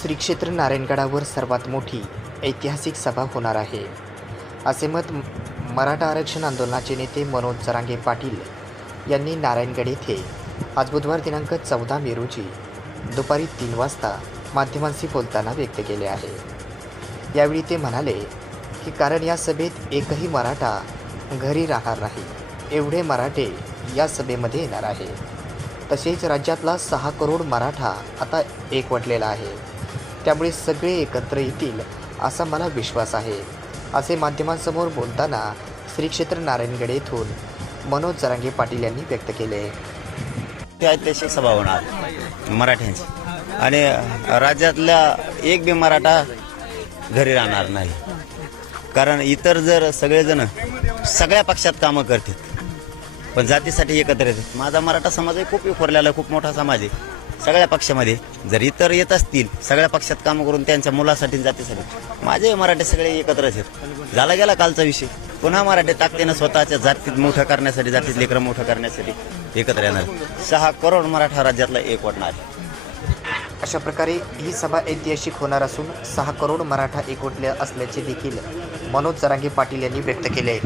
श्री क्षेत्र नारायणगडावर सर्वात मोठी ऐतिहासिक सभा होणार आहे. असे मत मराठा आरक्षण आंदोलनाचे नेते मनोज जरांगे पाटील यांनी नारायणगड येथे आज बुधवार दिनांक चौदा मे रोजी दुपारी तीन वाजता माध्यमांशी बोलताना व्यक्त केले आहे. यावेळी ते म्हणाले की कारण या सभेत एकही मराठा घरी राहणार नाही. एवढे मराठे या सभेमध्ये येणार आहे. तसेच राज्यातला सहा करोड मराठा आता एकवटलेला आहे. त्यामुळे सगळे एकत्र येतील असा मला विश्वास आहे. असे माध्यमांसमोर बोलताना श्री क्षेत्र नारायणगड येथून मनोज जरांगे पाटील यांनी व्यक्त केले. ते ऐतिहासिक सभा होणार मराठ्यांची. आणि राज्यातल्या एक बी मराठा घरी राहणार नाही. कारण इतर जर सगळेजण सगळ्या पक्षात कामं करतात पण जातीसाठी एकत्र येतात. माझा मराठा समाज आहे खूप विखुरलेला खूप मोठा समाज आहे. सगळ्या पक्षामध्ये. जर इतर येत असतील सगळ्या पक्षात कामं करून त्यांच्या मुलासाठी जातीसाठी. माझे मराठे सगळे एकत्रच आहेत. झाला गेला कालचा विषय. पुन्हा मराठे ताकदीनं स्वतःच्या जातीत मोठं करण्यासाठी जातीत लेकरं मोठं करण्यासाठी एकत्र येणार. सहा करोड मराठा राज्यातला एक वाटणार. अशा प्रकारे ही सभा ऐतिहासिक होणार असून सहा करोड मराठा एकवटले असल्याचे देखील मनोज जरांगे पाटील यांनी व्यक्त केले